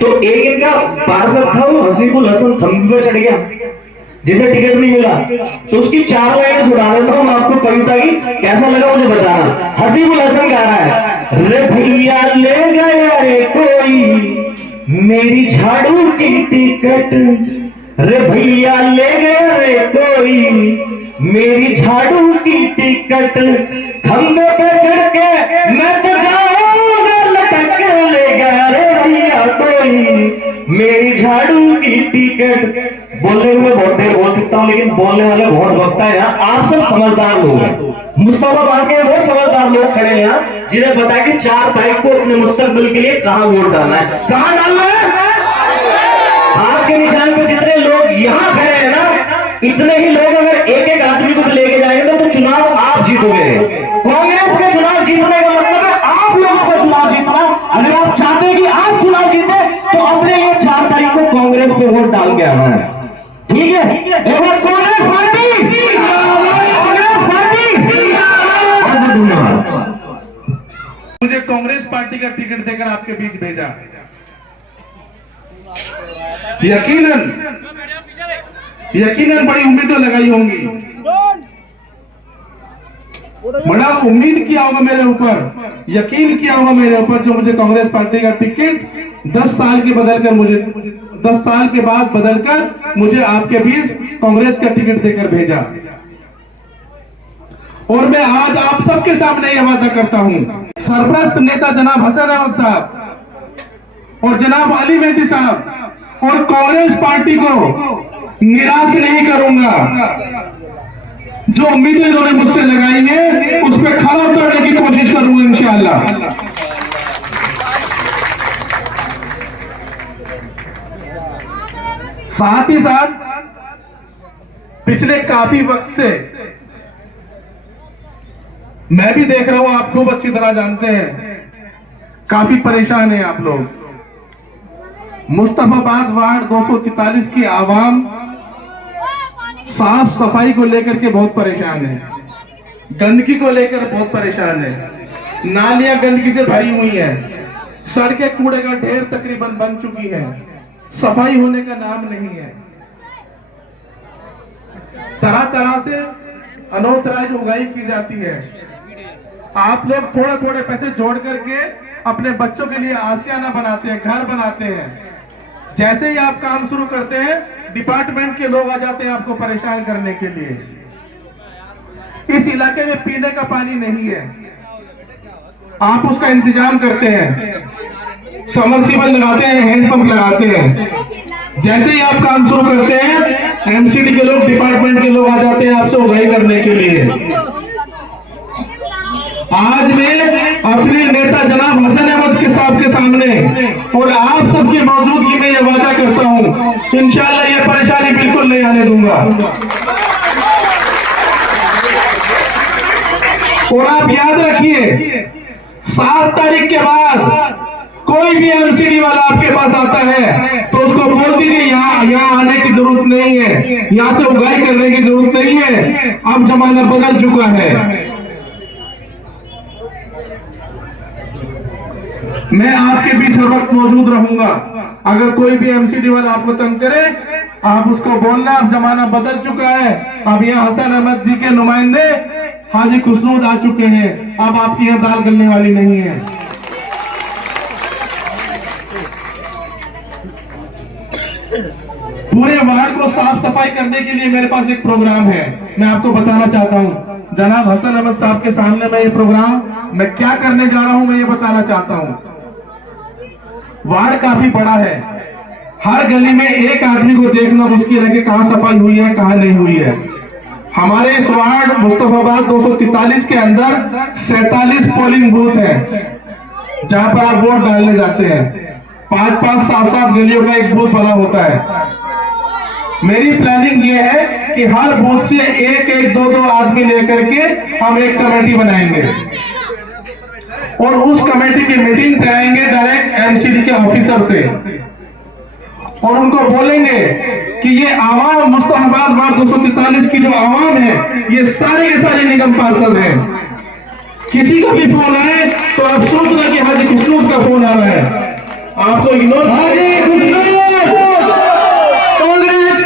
तो एक इनका पार्षद था, वो हसीबुल हसन खंबे पे चढ़ गया, जिसे टिकट नहीं मिला, तो उसकी 4 लाइनें सुना देता हूं मैं आपको कविता की, कैसा लगा मुझे बताना। हसीबुल हसन गा रहा है, रे भैया ले गया रे कोई मेरी झाड़ू की टिकट, रे भैया ले गया रे कोई मेरी झाड़ू की टिकट, खंबे पे चढ़ के मैं तो जाऊंगा लटक, ले गया रे भैया कोई मेरी झाड़ू की टिकट। बोलने में बहुत देर बोल सकता हूँ, लेकिन बोलने वाले बहुत वक्त है यहाँ। आप सब समझदार लोग हैं, मुस्तफाबाद के बहुत समझदार लोग खड़े हैं यहाँ, जिन्हें पता है कि 4 तारीख को अपने मुस्तकबिल के लिए कहाँ वोट डालना है, कहाँ डालना है। आपके निशान पे जितने लोग यहाँ खड़े हैं ना, इतने ही लोग अगर एक एक आदमी को लेके जाएंगे तो चुनाव आप जीतोगे। कांग्रेस के चुनाव जीतने का मतलब है आप लोगों का चुनाव जीतना। अगर आप चाहते हैं कि आप चुनाव जीते तो अपने ये 4 तारीख को कांग्रेस पे वोट डाल के आना है, ठीक है। एक बार कांग्रेस पार्टी, कांग्रेस पार्टी। धन्यवाद। मुझे कांग्रेस पार्टी का टिकट देकर आपके बीच भेजा, यकीनन बड़ी उम्मीदें लगाई होंगी, बड़ा उम्मीद किया होगा मेरे ऊपर, यकीन किया होगा मेरे ऊपर, जो मुझे कांग्रेस पार्टी का टिकट 10 साल के बाद बदलकर मुझे आपके बीच कांग्रेस का टिकट देकर भेजा। और मैं आज आप सबके सामने यह वादा करता हूं, सरपरस्त नेता जनाब हसन अहमद साहब और जनाब अली मेहदी साहब और कांग्रेस पार्टी को निराश नहीं करूंगा। जो उम्मीदें इन्होंने मुझसे लगाई है उस पर खरा उतरने की कोशिश करूंगा इंशाअल्लाह। साथ ही साथ पिछले काफी वक्त से मैं भी देख रहा हूं, आप खूब अच्छी तरह जानते हैं, काफी परेशान हैं आप लोग। मुस्तफाबाद वार्ड 243 की आवाम साफ सफाई को लेकर के बहुत परेशान है, गंदगी को लेकर बहुत परेशान है। नालियां गंदगी से भरी हुई है, सड़कें कूड़े का ढेर तकरीबन बन चुकी है, सफाई होने का नाम नहीं है। तरह तरह से अनौतराज उगाई की जाती है। आप लोग थोड़े थोड़े पैसे जोड़ करके अपने बच्चों के लिए आशियाना बनाते हैं, घर बनाते हैं। जैसे ही आप काम शुरू करते हैं, डिपार्टमेंट के लोग आ जाते हैं आपको परेशान करने के लिए। इस इलाके में पीने का पानी नहीं है, आप उसका इंतजाम करते हैं, समरसीबल लगाते हैं, हैंडपंप लगाते हैं। जैसे ही आप काम शुरू करते हैं, एमसीडी के लोग, डिपार्टमेंट के लोग आ जाते हैं आपसे उगाई करने के लिए। आज मैं अपने नेता जनाब हसन अहमद के साहब के सामने और आप सबकी मौजूदगी में यह वादा करता हूं, इंशाअल्लाह ये परेशानी बिल्कुल नहीं आने दूंगा। और आप याद रखिए, 7 तारीख के बाद कोई भी एमसीडी वाला आपके पास आता है तो उसको बोल दीजिए यहाँ आने की जरूरत नहीं है, यहाँ से उगाई करने की जरूरत नहीं है, अब जमाना बदल चुका है। मैं आपके बीच हर वक्त मौजूद रहूंगा। अगर कोई भी एमसीडी वाला आपको तंग करे, आप उसको बोलना अब जमाना बदल चुका है, अब यहाँ हसन अहमद जी के नुमाइंदे हाजी खुशनूद आ चुके हैं, अब आपकी यहाँ दाल गलने वाली नहीं है। पूरे वार्ड को साफ सफाई करने के लिए मेरे पास एक प्रोग्राम है, मैं आपको बताना चाहता हूँ। जनाब हसन अहमद साहब के सामने मैं ये प्रोग्राम मैं क्या करने जा रहा हूँ मैं ये बताना चाहता हूँ। वार्ड काफी बड़ा है, हर गली में एक आदमी को देखना मुश्किल है कि कहाँ सफाई हुई है कहाँ नहीं हुई है। हमारे इस वार्ड मुस्तफाबाद 243 के अंदर 47 पोलिंग बूथ है जहां पर आप वोट डालने जाते हैं। 5-5, 7-7 गलियों का एक बूथ बना होता है। मेरी प्लानिंग ये है कि हर बूथ से 1-1, 2-2 आदमी लेकर के हम एक कमेटी बनाएंगे और उस कमेटी की मीटिंग कराएंगे डायरेक्ट एमसीडी के ऑफिसर से और उनको बोलेंगे कि ये आवाम मुस्तफाबाद वार्ड 243 की जो आवाम है ये सारे के सारे निगम पार्षद हैं। किसी का भी फोन आए तो आप सोचना कि हाजी खुशनूद का फोन आ रहा है। आपको इग्नोर कांग्रेस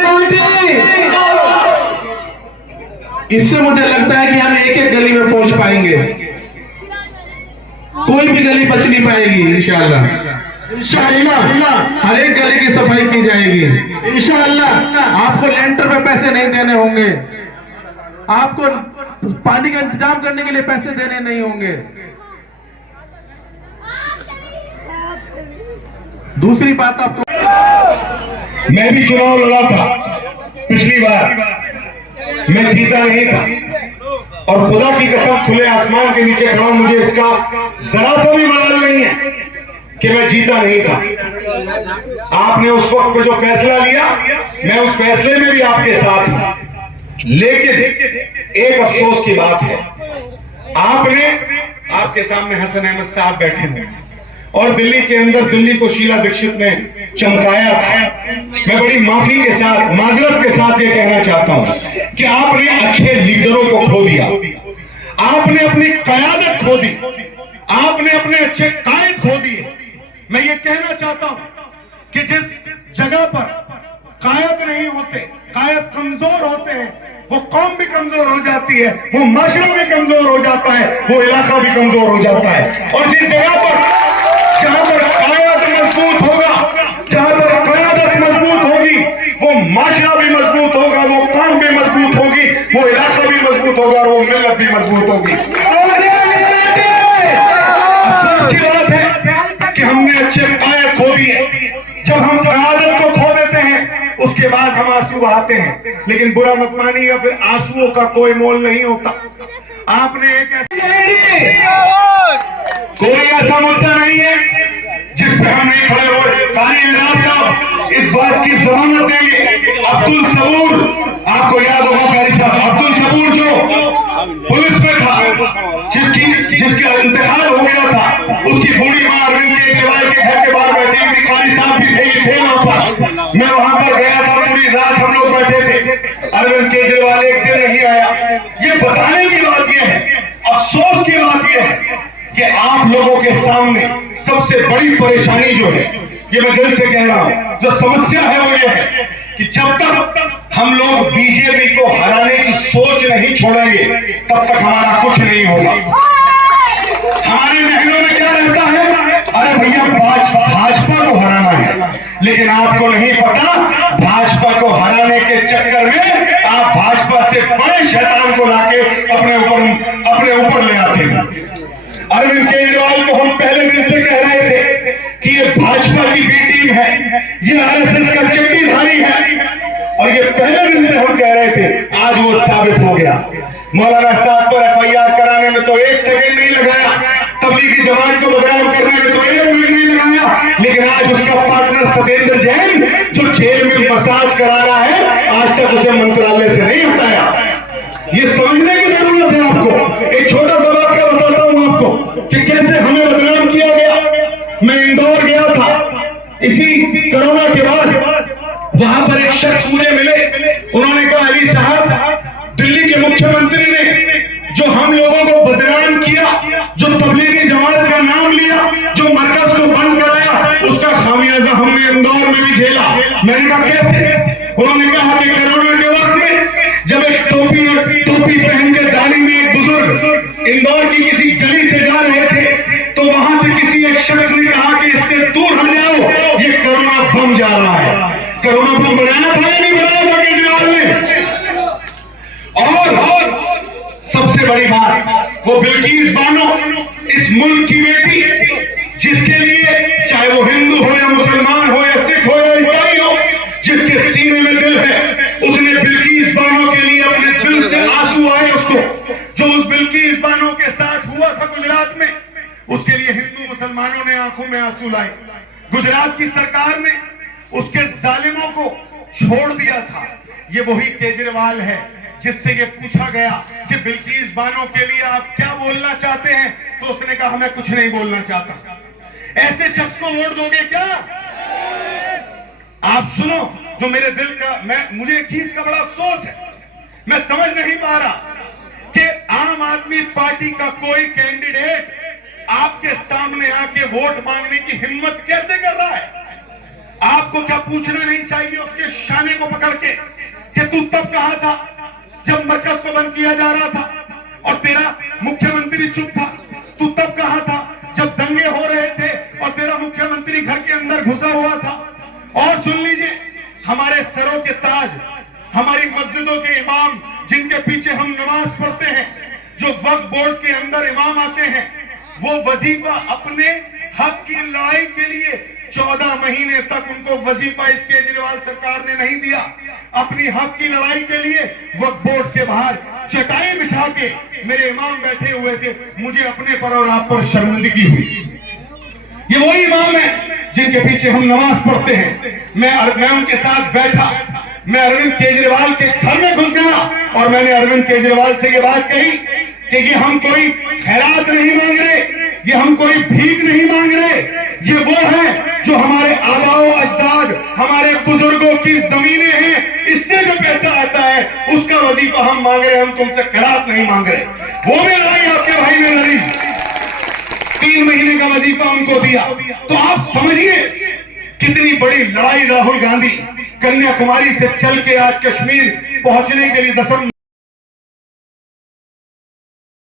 पार्टी। इससे मुझे लगता है कि हम एक एक गली में पहुंच पाएंगे, कोई भी गली बच नहीं पाएगी। इंशाअल्लाह हर एक गली की सफाई की जाएगी इंशाअल्लाह। आपको लेंटर पे पैसे नहीं देने होंगे, आपको पानी का इंतजाम करने के लिए पैसे देने नहीं होंगे। दूसरी बात, आपको मैं भी चुनाव लड़ा था पिछली बार, मैं जीता नहीं था और खुदा की कसम खुले आसमान के नीचे खड़ा हूं, मुझे इसका जरा सा भी मलाल नहीं है कि मैं जीता नहीं था। आपने उस वक्त पे जो फैसला लिया, मैं उस फैसले में भी आपके साथ हूं, लेकिन एक अफसोस की बात है, आपके सामने हसन अहमद साहब बैठे हुए हैं और दिल्ली के अंदर दिल्ली को शीला दीक्षित ने चमकाया था। मैं बड़ी माफी के साथ, माजरत के साथ ये कहना चाहता हूं कि आपने अच्छे लीडरों को खो दिया, आपने अपनी कयादत खो दी, आपने अपने अच्छे कायद खो दिए। मैं ये कहना चाहता हूं कि जिस जगह पर कायद नहीं होते, कायद कमजोर होते हैं, वो कौम भी कमजोर हो जाती है, वो माशरा भी कमजोर हो जाता है, वो इलाका भी कमजोर हो जाता है। और जिस जगह पर जहां पर कायद मजबूत होगा, जहां पर कयादत मजबूत होगी, वो माशरा भी मजबूत होगा, वो कौम भी मजबूत होगी, वो इलाका भी मजबूत होगा और वो मिल्लत भी मजबूत होगी। अफसोस की बात है कि हमने अच्छे कायद खो दिए। जब हम कयादत को खो देते हैं उसके बाद हम आंसू बहाते हैं, लेकिन बुरा मत मानिएगा, फिर आंसुओं का कोई मोल नहीं होता। आपने एक कोई ऐसा मुद्दा नहीं है जिस पे हम नहीं खड़े हुए। कारी इमरान साहब इस बात की जमानत देंगे। अब्दुल सबूर, आपको याद होगा कारी साहब, अब्दुल सबूर जो पुलिस में था, जिसका इंतकाल हो गया था, उसकी बूढ़ी मां अरविंद केजरीवाल के घर के बाहर बैठी हुई, कारी साहब भी थे वहां पर। मैं वहां पर गया था, पूरी रात हम लोग बैठे थे। अरविंद केजरीवाल एक दिन नहीं आया। ये बताने की बात यह है, अफसोस की बात यह है कि आप लोगों के सामने सबसे बड़ी परेशानी जो है, ये मैं दिल से कह रहा हूं, जो समस्या है वो ये है कि जब तक हम लोग बीजेपी को हराने की सोच नहीं छोड़ेंगे, तब तक हमारा कुछ नहीं होगा। हमारे महलों में क्या रहता है, अरे भैया भाजपा को हराना है, लेकिन आपको नहीं पता भाजपा को हराने के चक्कर में आप भाजपा से बड़े शैतान को लाके अपने ऊपर ले आते हैं। अरविंद केजरीवाल को हम पहले दिन से कह रहे थे कि ये भाजपा की बी टीम है, ये आरएसएस का चड्डीधारी है, और ये पहले दिन से हम कह रहे थे। आज वो साबित हो गया। मौलाना साहब पर एफआईआर कराने में तो 1 सेकंड नहीं लगाया, तबलीगी जमात को बदनाम करने में तो 1 मिनट नहीं लगाया, लेकिन आज उसका पार्टनर सत्येंद्र जैन जो जेल में मसाज करा रहा है, आज तक उसे मंत्रालय से नहीं हटाया। ये समझने की जरूरत है आपको। एक छोटा सा बात का बताता हूं आपको कि कैसे हमें बदनाम किया गया। मैं इंदौर गया था इसी कोरोना के बाद, वहां पर एक शख्स मुझे मिले, उन्होंने कहा अली साहब, दिल्ली के मुख्यमंत्री ने जो हम लोगों को बदनाम किया, जो तबलीगी जमात का नाम लिया, जो मरकज को बंद कराया, उसका खामियाजा हमने इंदौर में भी झेला। मैंने कहा कैसे? उन्होंने कहा कि कोरोना के वक्त में जब एक टोपी पहन के दाढ़ी में एक बुजुर्ग इंदौर की किसी गली से जा रहे थे, तो वहां से किसी एक शख्स ने कहा कि इससे दूर हट जाओ, ये कोरोना बम जा रहा है। कोरोना बम बनाया था या नहीं बनाया था केजरीवाल ने? और सबसे बड़ी बात, वो बिल्किस बानो, इस मुल्क की बेटी, जिसके लिए चाहे वो हिंदू हो या मुसलमान हो या सिख हो या ईसाई हो, जिसके सीने में दिल है, उसने बिल्किस बानो के लिए अपने दिल से आंसू आए। उसको जो उस बिल्किस बानो के साथ हुआ था गुजरात में, उसके लिए हिंदू मुसलमानों ने आंखों में आंसू लाए। गुजरात की सरकार ने उसके जालिमों को छोड़ दिया था। ये वही केजरीवाल है जिससे ये पूछा गया कि बिल्किस बानो के लिए आप क्या बोलना चाहते हैं, तो उसने कहा मैं कुछ नहीं बोलना चाहता। ऐसे शख्स को वोट दोगे क्या? आप सुनो, जो मेरे दिल का, मुझे एक चीज का बड़ा अफसोस है, मैं समझ नहीं पा रहा कि आम आदमी पार्टी का कोई कैंडिडेट आपके सामने आके वोट मांगने की हिम्मत कैसे कर रहा है? आपको क्या पूछना नहीं चाहिए उसके शाने को पकड़ के कि तू तब कहा था जब मरकज को बंद किया जा रहा था और तेरा मुख्यमंत्री चुप था? तू तब कहा था जब दंगे हो रहे थे और तेरा मुख्यमंत्री घर के अंदर घुसा हुआ था? और सुन लीजिए, हमारे सरों के ताज, हमारी मस्जिदों के इमाम जिनके पीछे हम नमाज पढ़ते हैं, जो वक्फ बोर्ड के अंदर इमाम आते हैं, वो वजीफा अपने हक की लड़ाई के लिए 14 महीने तक उनको वजीफा इस केजरीवाल सरकार ने नहीं दिया। अपनी हक की लड़ाई के लिए वक्फ बोर्ड के बाहर चटाई बिछा के मेरे इमाम बैठे हुए थे। मुझे अपने पर और आप पर शर्मिंदगी हुई। ये वही इमाम है जिनके पीछे हम नमाज पढ़ते हैं। मैं उनके साथ बैठा, मैं अरविंद केजरीवाल के घर में घुस गया और मैंने अरविंद केजरीवाल से ये बात कही कि ये हम कोई खैरात नहीं मांग रहे, ये हम कोई भीख नहीं मांग रहे, ये वो है जो हमारे आबाओ अजदाद, हमारे बुजुर्गों की जमीनें हैं, इससे जो पैसा आता है उसका वजीफा हम मांग रहे हैं, हम तुमसे खैरात नहीं मांग रहे। वो भी लड़ाई आपके भाई ने लड़ी, 3 महीने का वजीफा उनको दिया। तो आप समझिए कितनी बड़ी लड़ाई राहुल गांधी कन्याकुमारी से चल के आज कश्मीर पहुंचने के लिए 10